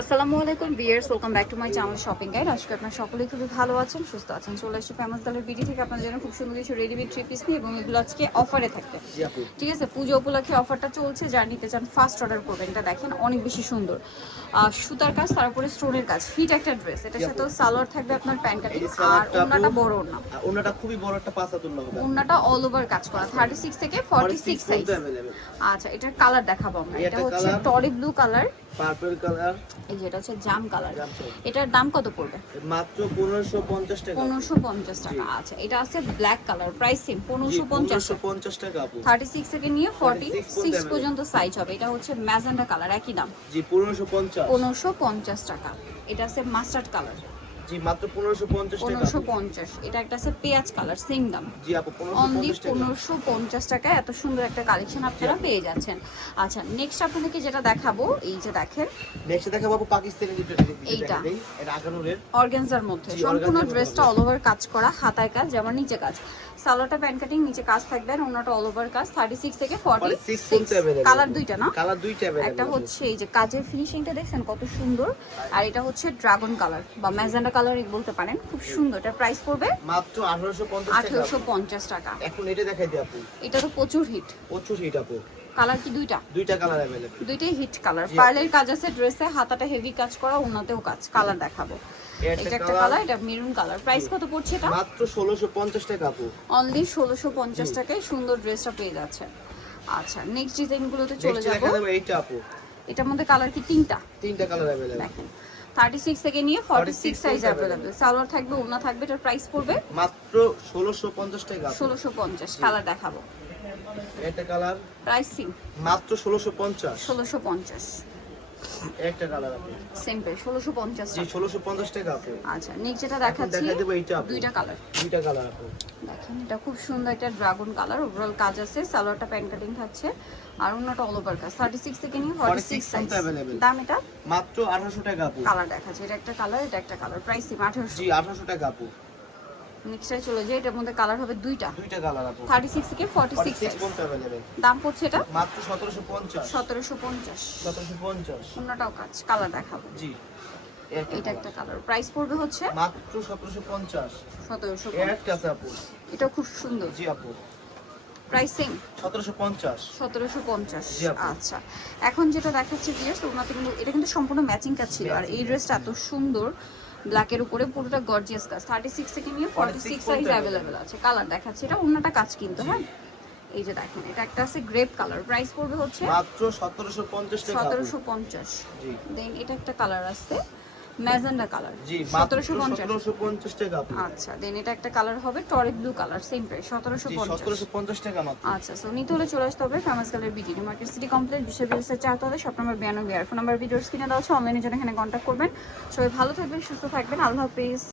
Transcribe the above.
আসসালামু আলাইকুম viewers welcome back to my channel shopping guide আজকে আপনার সকলেই খুবই ভালো আছেন সুস্থ আছেন। চলে এসে ফেমাস গালের বিডি থেকে। আপনার জন্য খুব সুন্দর কিছু রেডিমেড থ্রি পিস নিয়ে এবং এগুলো আজকে অফারে থাকবে। ঠিক আছে পুজো উপলক্ষে অফারটা চলছে। যারা নিতে চান ফার্স্ট অর্ডার করবেন। এটা দেখেন অনেক বেশি সুন্দর। সুতার কাজ তারপরে স্টোনের কাজ। হিট একটা ড্রেস এটার সাথে সালোয়ার থাকবে আপনার প্যান্ট কাটিং আর আপু- বড় আর ওনাটা খুবই বড় একটা পাঁচা তুলনা হবে। ওন্নাটা অল ওভার কাজ করা। থার্টি সিক্স থেকে ফর্টি সিক্স সাইজ আচ্ছা এটার কালার দেখাবো আমরা। এটা হচ্ছে। টরি ব্লু কালার পার্পল কালার এই যেটা হচ্ছে জাম কালার। এটার দাম কত পড়বে? মাত্র পনেরোশো পঞ্চাশ টাকা। পনেরোশো পঞ্চাশ টাকা। আচ্ছা এটা আছে ব্ল্যাক কালার প্রাইস সেম পনেরোশো পঞ্চাশ পনেরোশো পঞ্চাশ টাকা আপু। থার্টি সিক্স থেকে নিয়ে ফর্টি 46 সিক্স পর্যন্ত সাইজ হবে। এটা হচ্ছে ম্যাজেন্ডা কালার একই দাম। জি পনেরোশো পঞ্চাশ। টাকা। এটা আছে মাস্টার্ড কালার জি মাত্র পনেরোশো পঞ্চাশ টাকা। পনেরোশো আপু। পঞ্চাশ। এটা একটা আছে পেঁয়াজ কালার সেম দাম। জি আপু পনেরোশো অনলি পঞ্চাশ টাকা। টাকায় এত সুন্দর একটা কালেকশন আপনারা পেয়ে যাচ্ছেন। আচ্ছা নেক্সট আপনাদেরকে যেটা দেখাবো এই যে দেখেন। নেক্সট দেখাবো আপু পাকিস্তানি এইটা। এটা আগানোর অর্গানজার মধ্যে। সম্পূর্ণ ড্রেসটা অল ওভার কাজ করা হাতায় কাজ যেমন নিচে কাজ। সালোয়ারটা প্যান্ট কাটিং নিচে কাজ থাকবে আর অন্যটা অল ওভার কাজ থার্টি সিক্স থেকে ফর্টি 46 পর্যন্ত কালার দুইটা না? কালার দুইটা একটা হচ্ছে এই যে কাজের ফিনিশিংটা দেখছেন কত সুন্দর আর এটা হচ্ছে ড্রাগন কালার বা ম্যাজেন্ডা কালার বলতে পারেন খুব সুন্দর। এটা প্রাইস পড়বে মাত্র আঠারোশো পঞ্চাশ টাকা। এখন এটা দেখাই দিই আপু। এটা তো প্রচুর হিট প্রচুর হিট আপু। কালার কি দুইটা? দুইটা কালার দুইটাই হিট কালার পার্লের কাজ আছে ড্রেসে হাতাটা হেভি কাজ করা ওনাতেও কাজ। কালার দেখাবো। এটা এটা একটা কালার এটা মেরুন কালার প্রাইস কত পড়ছে এটা? মাত্র ষোলোশো পঞ্চাশ টাকা আপু। অনলি ষোলোশো পঞ্চাশ টাকায় সুন্দর ড্রেসটা পেয়ে যাচ্ছে আচ্ছা নেক্সট ডিজাইনগুলোতে চলে যাব। এইটা আপু। এটার মধ্যে কালার কি? তিনটা। তিনটা কালার অ্যাভেলেবল দেখেন থার্টি সিক্স থেকে নিয়ে forty 46 six size available salwar থাকবে ওনা থাকবে এটার প্রাইস পড়বে? মাত্র ষোলোশো পঞ্চাশ টাকা আপু। ষোলোশো পঞ্চাশ কালার দেখাবো। একটা কালার প্রাইস মাত্র ষোলোশো পঞ্চাশ। ষোলোশো পঞ্চাশ। একটা কালার আপু সেম প্রাইস ষোলোশো পঞ্চাশ জি ষোলোশো পঞ্চাশ টাকা আপু আচ্ছা নেক্সট যেটা দেখাচ্ছি দেখা দেবো এইটা আপু দুইটা কালার দুইটা কালার আপু দেখেন এটা খুব সুন্দর একটা ড্রাগন কালার ওভারঅল কাজ আছে সালোয়ারটা প্যান্ট কাটিং থাকছে আর অন্যটা অল ওভার কাজ। থার্টি সিক্স থেকে নিয়ে ফর্টি 46 সিক্স পর্যন্ত দাম এটা? মাত্র আঠারোশো টাকা আপু। কালার দেখাচ্ছে এটা একটা কালার এটা একটা কালার প্রাইস সিম আঠারোশো। জি আঠারোশো টাকা আপু। নেক্সটে চলে যায় এটার মধ্যে কালার হবে দুইটা। দুইটা কালার আপু। থার্টি সিক্স থেকে ফর্টি ফর্টি সিক্স সিক্স পর্যন্ত অ্যাভেলেবেল দাম পড়ছে এটা? মাত্র সতেরোশো পঞ্চাশ। সতেরোশো পঞ্চাশ। সতেরোশো পঞ্চাশ। অন্যটাও কাজ কালার দেখাবো। জি। এটা একটা কালার প্রাইস পড়বে হচ্ছে? মাত্র সতেরোশো পঞ্চাশ। সতেরোশো একটা আপু। এটা খুব সুন্দর। জি আপু। প্রাইস সেম সতেরোশো পঞ্চাশ। সতেরোশো পঞ্চাশ। জি আপু। আচ্ছা। এখন যেটা দেখাচ্ছে ভিয়ার্স ওনাতে কিন্তু এটা কিন্তু সম্পূর্ণ ম্যাচিং কাজ ছিল। আর এই ড্রেসটা এত সুন্দর। ব্ল্যাকের উপরে পুরোটা গর্জিয়াস কাজ। থার্টি সিক্স থেকে নিয়ে ফর্টি সিক্স সাইজ অ্যাভেলেবেল আছে। কালার দেখাচ্ছে। এটা অন্যটা কাজ কিন্তু হ্যাঁ? এই যে দেখেন এটা একটা আছে গ্রেপ কালার প্রাইস পড়বে হচ্ছে মাত্র সতেরোশো পঞ্চাশ সতেরোশো পঞ্চাশ। দেন এটা একটা কালার আছে। Magenta colour. জি মাত্র সতেরোশো পঞ্চাশ। সতেরোশো পঞ্চাশ টাকা আচ্ছা দেন এটা একটা কালার হবে টরে ব্লু কালার সেম প্রাইস সতেরোশো জি পঞ্চাশ। সতেরোশো পঞ্চাশ টাকা মাত্র। আচ্ছা সো নিতে হলে চলে আসতে হবে ফেমাস কালার বিডিডি মার্কেট সিটি কমপ্লেক্স বিশ্ববিদ্যালয়ের চারতে হবে শপ নাম্বার বিয়ানব্বই আর ফোন নাম্বার ভিডিওর স্ক্রিনে দেওয়া আছে অনলাইনে জন্য এখানে কন্ট্যাক্ট করবেন। সবাই ভালো থাকবেন সুস্থ থাকবেন আল্লাহ হাফিজ।